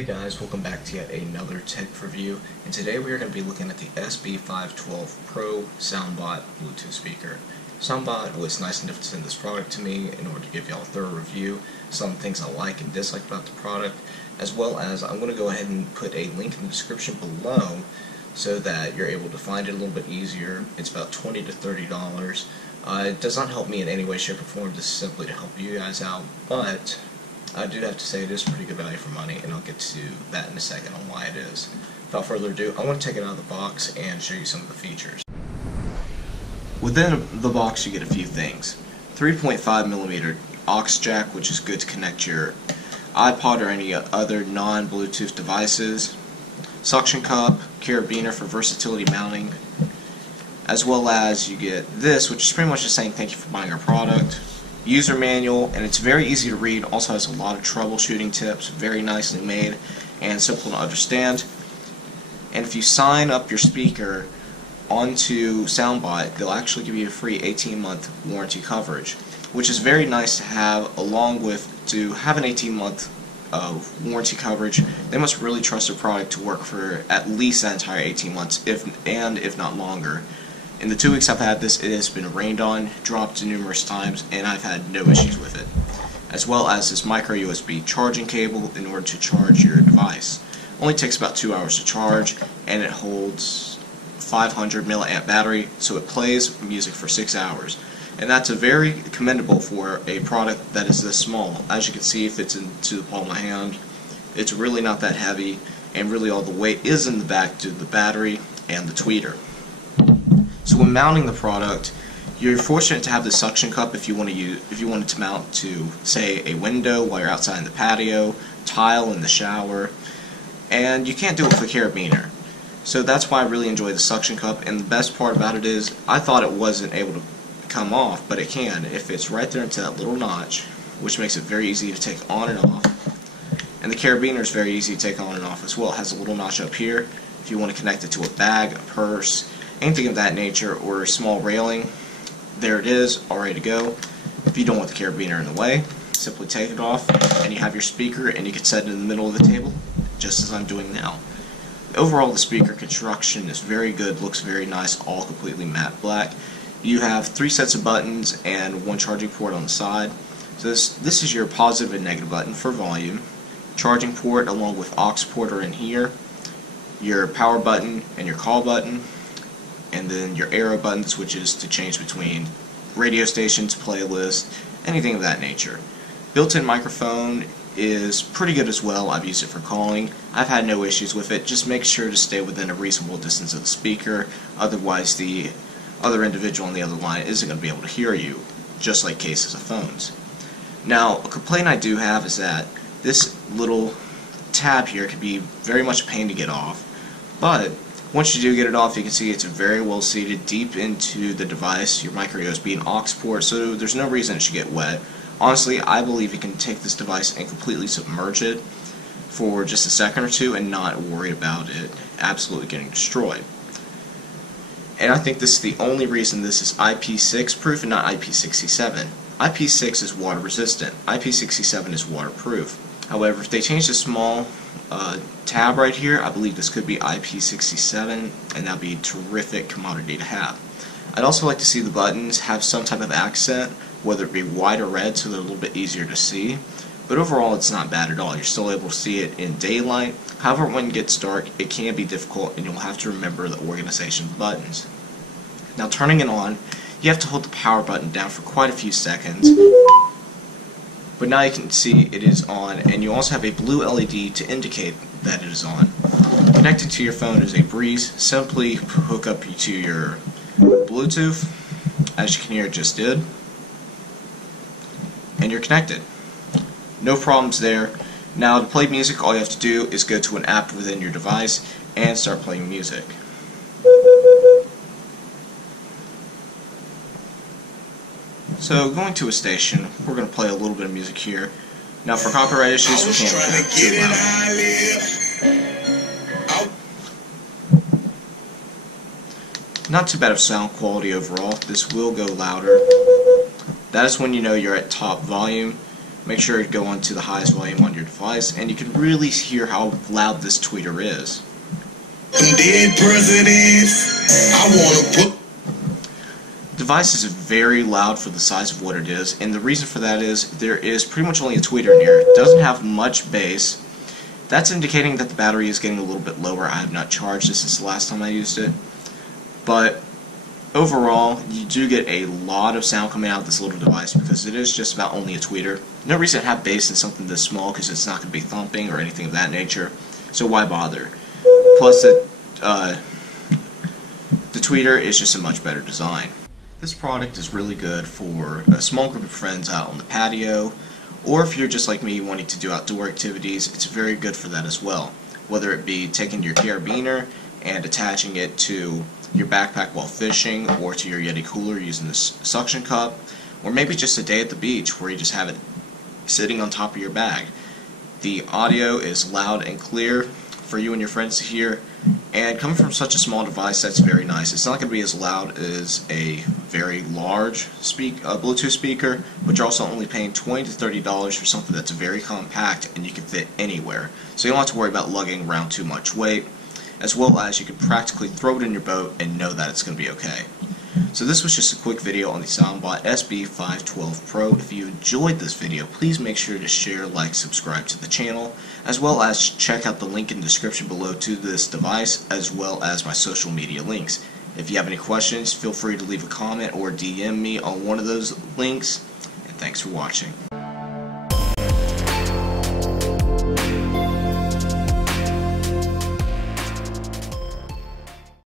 Hey guys, welcome back to yet another tech review, and today we are going to be looking at the SB512 Pro Soundbot Bluetooth speaker. Soundbot was nice enough to send this product to me in order to give y'all a thorough review, some things I like and dislike about the product, as well as I'm going to go ahead and put a link in the description below so that you're able to find it a little bit easier. It's about $20 to $30. It does not help me in any way, shape, or form. This is simply to help you guys out, but I do have to say it is pretty good value for money, and I'll get to that in a second on why it is. Without further ado, I want to take it out of the box and show you some of the features. Within the box you get a few things. 3.5mm aux jack, which is good to connect your iPod or any other non-Bluetooth devices. Suction cup, carabiner for versatility mounting, as well as you get this, which is pretty much just saying thank you for buying our product. User manual, and it's very easy to read, also has a lot of troubleshooting tips, very nicely made and simple to understand. And if you sign up your speaker onto Soundbot, they'll actually give you a free 18-month warranty coverage, which is very nice to have. Along with, to have an 18-month warranty coverage, they must really trust their product to work for at least that entire 18 months, if not longer. In the 2 weeks I've had this, it has been rained on, dropped numerous times, and I've had no issues with it. As well as this micro USB charging cable in order to charge your device. Only takes about 2 hours to charge, and it holds 500 milliamp battery, so it plays music for 6 hours. And that's a very commendable for a product that is this small. As you can see, it fits into the palm of my hand. It's really not that heavy, and really all the weight is in the back to the battery and the tweeter. So when mounting the product, you're fortunate to have the suction cup if you want it to mount to, say, a window while you're outside in the patio, tile in the shower, and you can't do it with a carabiner. So that's why I really enjoy the suction cup, and the best part about it is I thought it wasn't able to come off, but it can if it's right there into that little notch, which makes it very easy to take on and off. And the carabiner is very easy to take on and off as well. It has a little notch up here if you want to connect it to a bag, a purse, anything of that nature, or a small railing. There it is, all ready to go. If you don't want the carabiner in the way, simply take it off and you have your speaker, and you can set it in the middle of the table, just as I'm doing now. Overall, the speaker construction is very good, looks very nice, all completely matte black. You have 3 sets of buttons and 1 charging port on the side. So this is your positive and negative button for volume. Charging port along with aux port are in here. Your power button and your call button. And then your arrow buttons, which is to change between radio stations, playlists, anything of that nature. Built-in microphone is pretty good as well. I've used it for calling. I've had no issues with it. Just make sure to stay within a reasonable distance of the speaker, otherwise the other individual on the other line isn't going to be able to hear you, just like cases of phones. Now, a complaint I do have is that this little tab here can be very much a pain to get off, but once you do get it off, you can see it's very well seated deep into the device, your micro USB and aux port, so there's no reason it should get wet. Honestly, I believe you can take this device and completely submerge it for just a second or two and not worry about it absolutely getting destroyed. And I think this is the only reason this is IP6 proof and not IP67. IP6 is water resistant, IP67 is waterproof. However, if they change the small tab right here, I believe this could be IP67, and that would be a terrific commodity to have. I'd also like to see the buttons have some type of accent, whether it be white or red, so they're a little bit easier to see. But overall, it's not bad at all. You're still able to see it in daylight. However, when it gets dark, it can be difficult, and you'll have to remember the organization of the buttons. Now, turning it on, you have to hold the power button down for quite a few seconds. But now you can see it is on, and you also have a blue LED to indicate that it is on. Connected to your phone is a breeze. Simply hook up to your Bluetooth, as you can hear it just did, and you're connected. No problems there. Now, to play music, all you have to do is go to an app within your device and start playing music. So, going to a station, we're going to play a little bit of music here. Now, for copyright issues, we can't play it too loud. Not too bad of sound quality overall. This will go louder. That is when you know you're at top volume. make sure to go on to the highest volume on your device, and you can really hear how loud this tweeter is. Dead presidents, I wanna put. The device is very loud for the size of what it is, and the reason for that is there is pretty much only a tweeter in here. It doesn't have much bass. That's indicating that the battery is getting a little bit lower. I have not charged this since the last time I used it, but overall you do get a lot of sound coming out of this little device because it is just about only a tweeter. No reason to have bass in something this small because it's not going to be thumping or anything of that nature, so why bother? Plus the tweeter is just a much better design. This product is really good for a small group of friends out on the patio, or if you're just like me wanting to do outdoor activities, it's very good for that as well. Whether it be taking your Carabiner and attaching it to your backpack while fishing, or to your Yeti cooler using this suction cup, or maybe just a day at the beach where you just have it sitting on top of your bag. The audio is loud and clear for you and your friends to hear, and coming from such a small device, that's very nice. It's not going to be as loud as a very large Bluetooth speaker, but you're also only paying $20 to $30 for something that's very compact and you can fit anywhere. So you don't have to worry about lugging around too much weight, as well as you can practically throw it in your boat and know that it's going to be okay. So this was just a quick video on the Soundbot SB512 Pro. If you enjoyed this video, please make sure to share, like, subscribe to the channel, as well as check out the link in the description below to this device, as well as my social media links. If you have any questions, feel free to leave a comment or DM me on one of those links, and thanks for watching.